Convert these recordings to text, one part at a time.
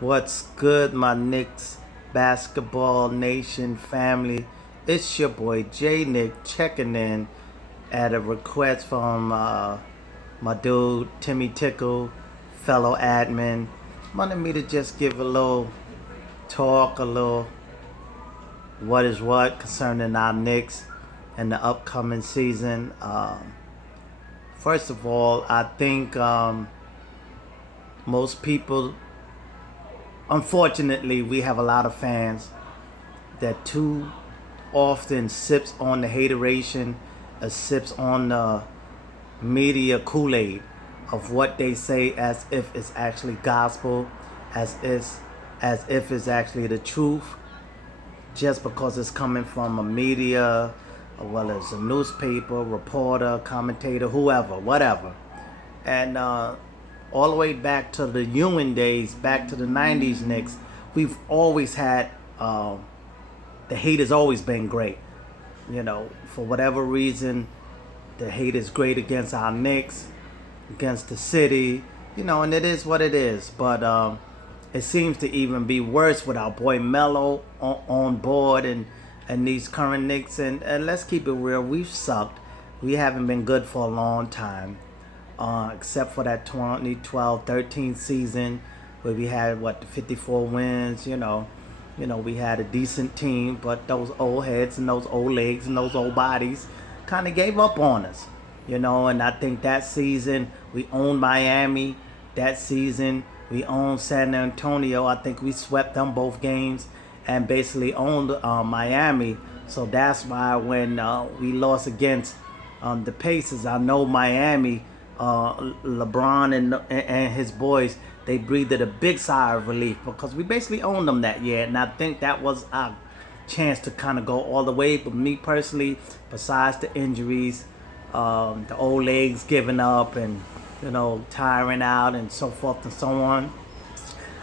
What's good, my Knicks basketball nation family? It's your boy JayKnick checking in at a request from my dude Timmy Tickle, fellow admin. Wanted me to just give a little talk, a little what is what concerning our Knicks and the upcoming season. First of all, I think most people, unfortunately, we have a lot of fans that too often sips on the hateration, sips on the media Kool-Aid of what they say as if it's actually gospel, as if it's actually the truth, just because it's coming from a media, as well as a newspaper, reporter, commentator, whoever, whatever. And all the way back to the Ewing days, back to the 90s Knicks, we've always had, the hate has always been great. For whatever reason, the hate is great against our Knicks, against the city, and it is what it is. But it seems to even be worse with our boy Melo on board and these current Knicks. And let's keep it real, we've sucked. We haven't been good for a long time. Except for that 2012-13 season where we had the 54 wins. We had a decent team, but those old heads and those old legs and those old bodies kind of gave up on us. And I think that season we owned Miami. That season we owned San Antonio. I think we swept them both games and basically owned Miami. So that's why when we lost against the Pacers, I know Miami, LeBron and his boys, they breathed a big sigh of relief because we basically owned them that year. And I think that was our chance to kind of go all the way. But me personally, besides the injuries, the old legs giving up and, tiring out and so forth and so on,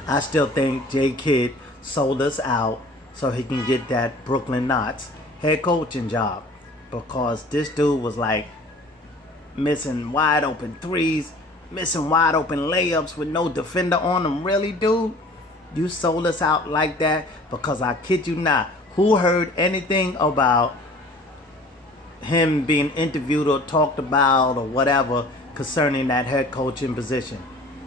I still think J Kid sold us out so he can get that Brooklyn Nets head coaching job, because this dude was like missing wide open threes, missing wide open layups with no defender on them. Really, dude? You sold us out like that? Because I kid you not, who heard anything about him being interviewed or talked about or whatever concerning that head coaching position?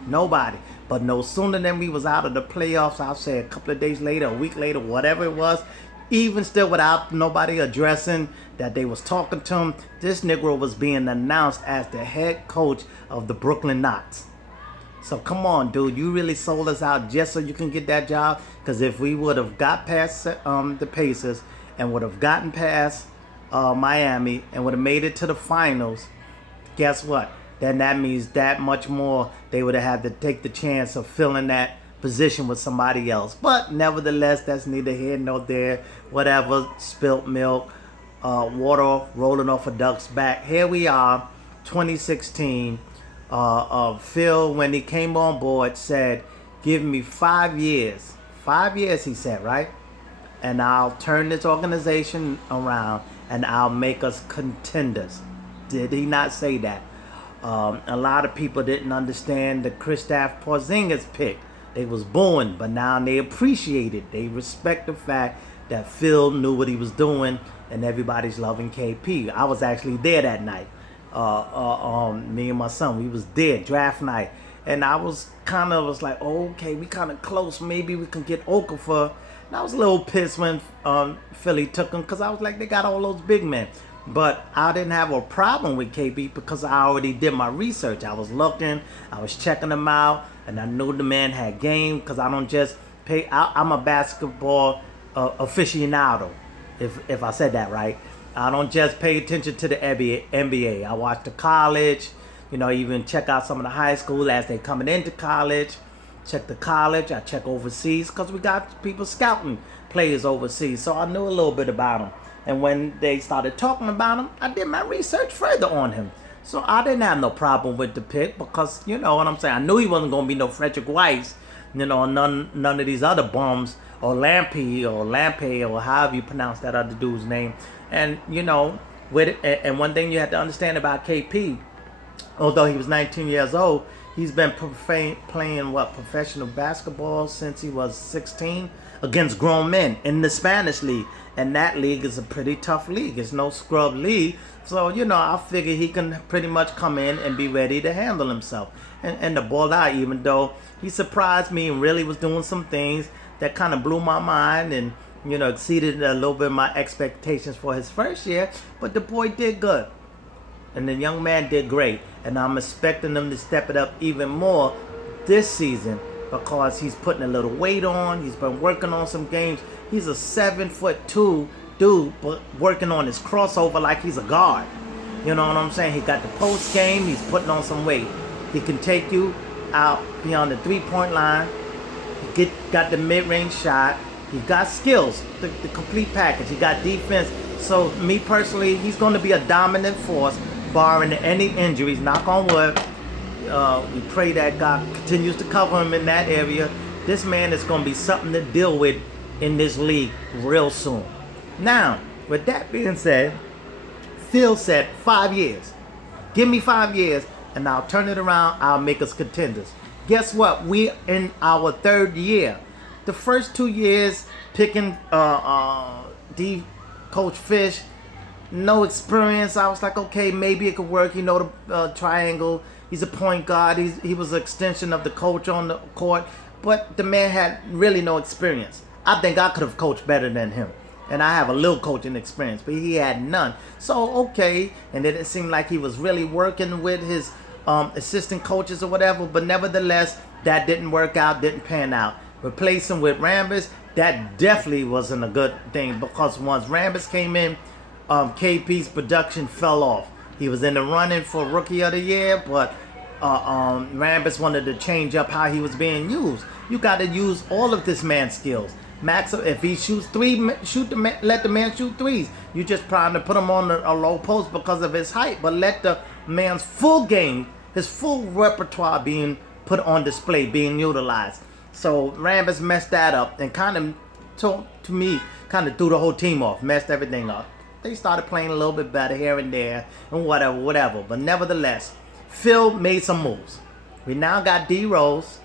Nobody. But no sooner than we was out of the playoffs, I'll say a couple of days later, a week later, whatever it was, even still without nobody addressing that they was talking to him, this Negro was being announced as the head coach of the Brooklyn Nets. So come on, dude, you really sold us out just so you can get that job? Because if we would have got past the Pacers and would have gotten past Miami and would have made it to the finals, guess what? Then that means that much more they would have had to take the chance of filling that position with somebody else. But nevertheless, that's neither here nor there. Whatever, spilt milk, water rolling off a duck's back. Here we are, 2016. Phil, when he came on board, said, give me 5 years. 5 years, he said, right? And I'll turn this organization around and I'll make us contenders. Did he not say that? A lot of people didn't understand the Kristaps Porzingis pick. They was booing, but now they appreciate it. They respect the fact that Phil knew what he was doing, and everybody's loving KP. I was actually there that night. Me and my son, we was there, draft night, and I was like, oh, okay, we kind of close. Maybe we can get Okafor. And I was a little pissed when Philly took him, because I was like, they got all those big men. But I didn't have a problem with KB because I already did my research. I was looking, I was checking him out, and I knew the man had game, because I don't just pay. I'm a basketball aficionado, if I said that right. I don't just pay attention to the NBA. I watch the college, even check out some of the high school as they coming into college. Check the college, I check overseas, because we got people scouting players overseas. So I knew a little bit about them. And when they started talking about him, I did my research further on him. So I didn't have no problem with the pick, because, you know what I'm saying, I knew he wasn't going to be no Frederick Weiss, none of these other bums, or Lampe, or however you pronounce that other dude's name. And, with it, and one thing you have to understand about KP, although he was 19 years old, He's been playing professional basketball since he was 16 against grown men in the Spanish league. And that league is a pretty tough league. It's no scrub league. So, I figure he can pretty much come in and be ready to handle himself. And the ball out, even though he surprised me and really was doing some things that kind of blew my mind and, exceeded a little bit my expectations for his first year. But the boy did good. And the young man did great. And I'm expecting him to step it up even more this season because he's putting a little weight on. He's been working on some games. He's a 7'2" dude, but working on his crossover like he's a guard. You know what I'm saying? He got the post game. He's putting on some weight. He can take you out beyond the 3-point line. He got the mid-range shot. He got skills, the complete package. He got defense. So me personally, he's going to be a dominant force, barring any injuries. Knock on wood. We pray that God continues to cover him in that area. This man is going to be something to deal with in this league real soon. Now, with that being said, Phil said 5 years. Give me 5 years and I'll turn it around. I'll make us contenders. Guess what? We in our 3rd year. The first 2 years picking D Coach Fish, no experience. I was like, okay, maybe it could work. The triangle. He's a point guard. He was an extension of the coach on the court. But the man had really no experience. I think I could have coached better than him. And I have a little coaching experience, but he had none. So, okay. And it didn't seem like he was really working with his assistant coaches or whatever. But nevertheless, that didn't work out, didn't pan out. Replace him with Rambis, that definitely wasn't a good thing because once Rambis came in, KP's production fell off. He was in the running for Rookie of the Year, but Rambis wanted to change up how he was being used. You got to use all of this man's skills. Max, if he shoots let the man shoot threes. You just trying to put him on a low post because of his height, but let the man's full game, his full repertoire being put on display, being utilized. So Rambis messed that up and kind of, to me, kind of threw the whole team off, messed everything up. They started playing a little bit better here and there and whatever. But nevertheless, Phil made some moves. We now got D Rose.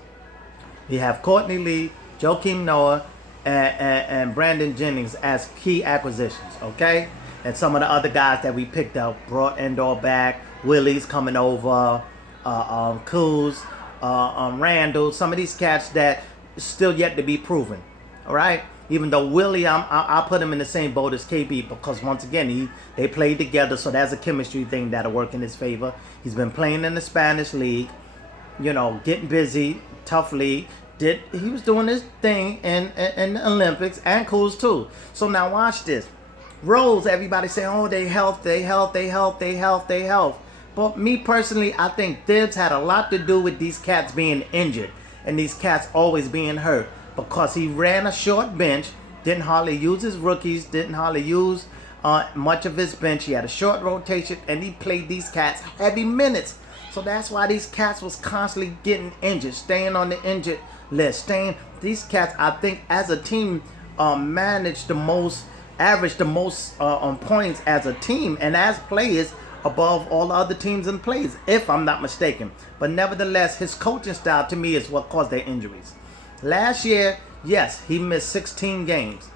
We have Courtney Lee, Joakim Noah, and Brandon Jennings as key acquisitions, okay? And some of the other guys that we picked up, brought Endor back, Willie's coming over, Kuz, Randall, some of these cats that still yet to be proven, all right? Even though Willie, I'll put him in the same boat as KB because once again, they played together, so that's a chemistry thing that'll work in his favor. He's been playing in the Spanish league, getting busy, tough league. He was doing his thing in the Olympics and Kuz too. So now watch this. Rose, everybody saying, oh, they health. But me personally, I think Thibs had a lot to do with these cats being injured and these cats always being hurt because he ran a short bench, didn't hardly use his rookies, didn't hardly use much of his bench. He had a short rotation and he played these cats heavy minutes. So that's why these cats was constantly getting injured, staying on the injured list. These cats, I think, as a team, averaged the most points as a team and as players above all the other teams and plays, if I'm not mistaken. But nevertheless, his coaching style to me is what caused their injuries. Last year, yes, he missed 16 games,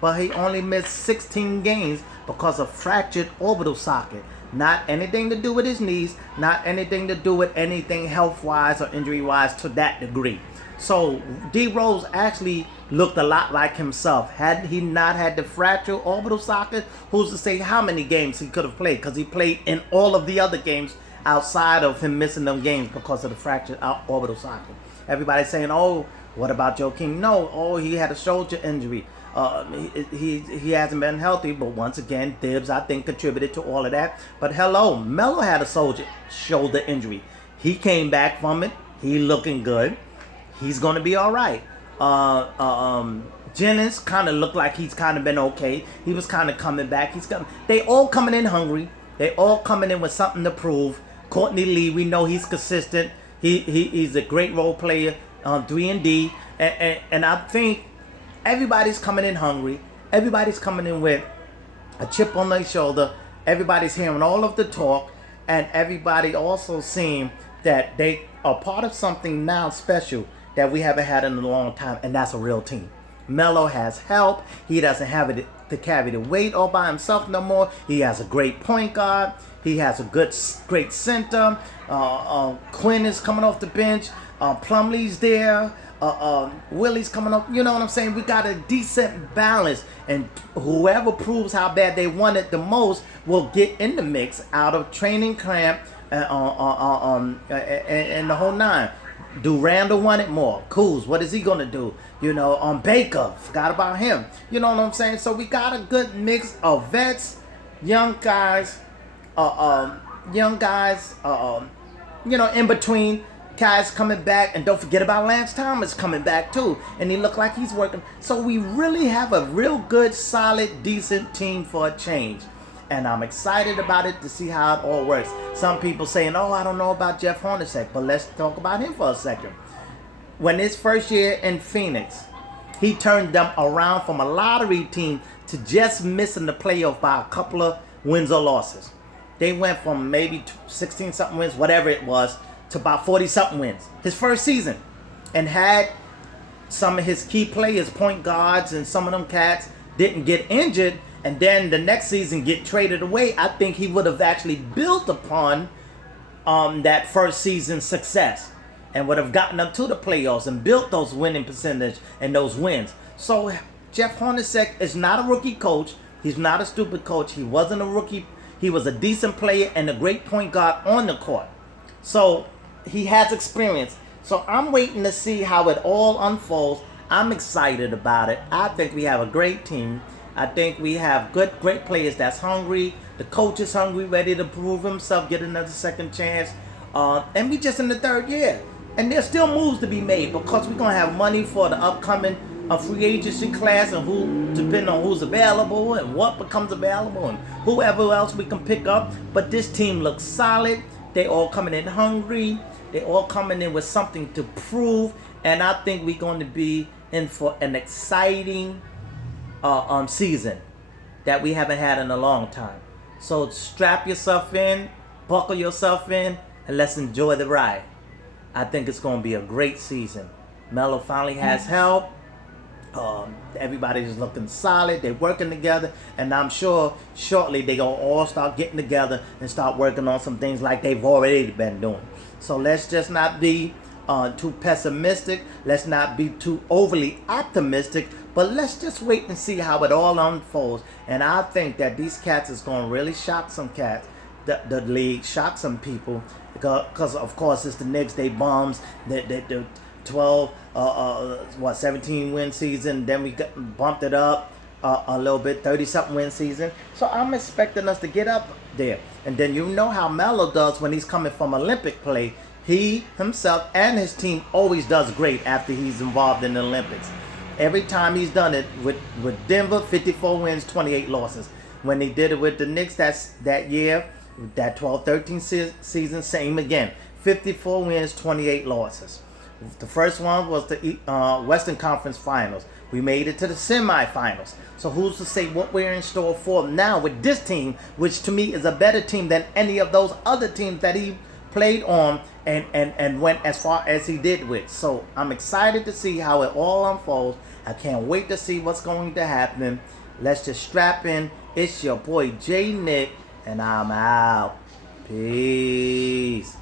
but he only missed 16 games because of fractured orbital socket. Not anything to do with his knees, not anything to do with anything health-wise or injury-wise to that degree. So D Rose actually looked a lot like himself. Had he not had the fractured orbital socket, who's to say how many games he could have played? Because he played in all of the other games outside of him missing them games because of the fractured orbital socket. Everybody's saying, oh, what about Joakim? No, oh, he had a shoulder injury. He hasn't been healthy, but once again, Thibs, I think, contributed to all of that. But hello, Melo had a shoulder injury. He came back from it. He looking good. He's going to be all right. Jennings kind of looked like he's kind of been okay. He was kind of coming back. They all coming in hungry. They all coming in with something to prove. Courtney Lee, we know he's consistent. He's a great role player on 3 and D. And I think everybody's coming in hungry. Everybody's coming in with a chip on their shoulder. Everybody's hearing all of the talk. And everybody also seeing that they are part of something now special that we haven't had in a long time, and that's a real team. Melo has help. He doesn't have it to carry the weight all by himself no more. He has a great point guard. He has a great center. Quinn is coming off the bench. Plumlee's there. Willie's coming up. You know what I'm saying? We got a decent balance, and whoever proves how bad they want it the most will get in the mix out of training camp and the whole nine. Do Randall want it more? Kuz, what is he gonna do? You know, Baker, forgot about him. You know what I'm saying? So we got a good mix of vets, young guys, you know, in between. Guys coming back, and don't forget about Lance Thomas coming back too, and he looked like he's working. So we really have a real good, solid, decent team for a change, and I'm excited about it to see how it all works. Some people saying, "Oh, I don't know about Jeff Hornacek," but let's talk about him for a second. When his first year in Phoenix, he turned them around from a lottery team to just missing the playoff by a couple of wins or losses. They went from maybe 16-something wins, whatever it was, to about 40-something wins his first season, and had some of his key players, point guards, and some of them cats didn't get injured, and then the next season get traded away. I think he would have actually built upon that first season success and would have gotten up to the playoffs and built those winning percentage and those wins. So Jeff Hornacek is not a rookie coach. He's not a stupid coach. He wasn't a rookie. He was a decent player and a great point guard on the court. So he has experience. So I'm waiting to see how it all unfolds. I'm excited about it. I think we have a great team. I think we have great players that's hungry. The coach is hungry, ready to prove himself, get another second chance. And we just in the third year. And there's still moves to be made, because we're going to have money for the upcoming free agency class, and who, depending on who's available and what becomes available and whoever else we can pick up. But this team looks solid. They all coming in hungry. They all coming in with something to prove, and I think we're going to be in for an exciting season that we haven't had in a long time. So strap yourself in, buckle yourself in, and let's enjoy the ride. I think it's going to be a great season. Melo finally has help. Everybody's looking solid. They're working together, and I'm sure shortly they're going to all start getting together and start working on some things like they've already been doing. So let's just not be too pessimistic. Let's not be too overly optimistic, but let's just wait and see how it all unfolds. And I think that these cats is going to really shock some cats. The league, shock some people, because of course it's the Knicks. They bums. The 17 win season. Then we bumped it up a little bit, 30-something win season. So I'm expecting us to get up there. And then you know how Melo does when he's coming from Olympic play. He himself and his team always does great after he's involved in the Olympics. Every time he's done it with Denver, 54 wins, 28 losses. When he did it with the Knicks that year, that 12-13 season, same again. 54 wins, 28 losses. The first one was the Western Conference Finals. We made it to the semifinals. So who's to say what we're in store for now with this team, which to me is a better team than any of those other teams that he played on and went as far as he did with. So I'm excited to see how it all unfolds. I can't wait to see what's going to happen. Let's just strap in. It's your boy JayKnick, and I'm out. Peace.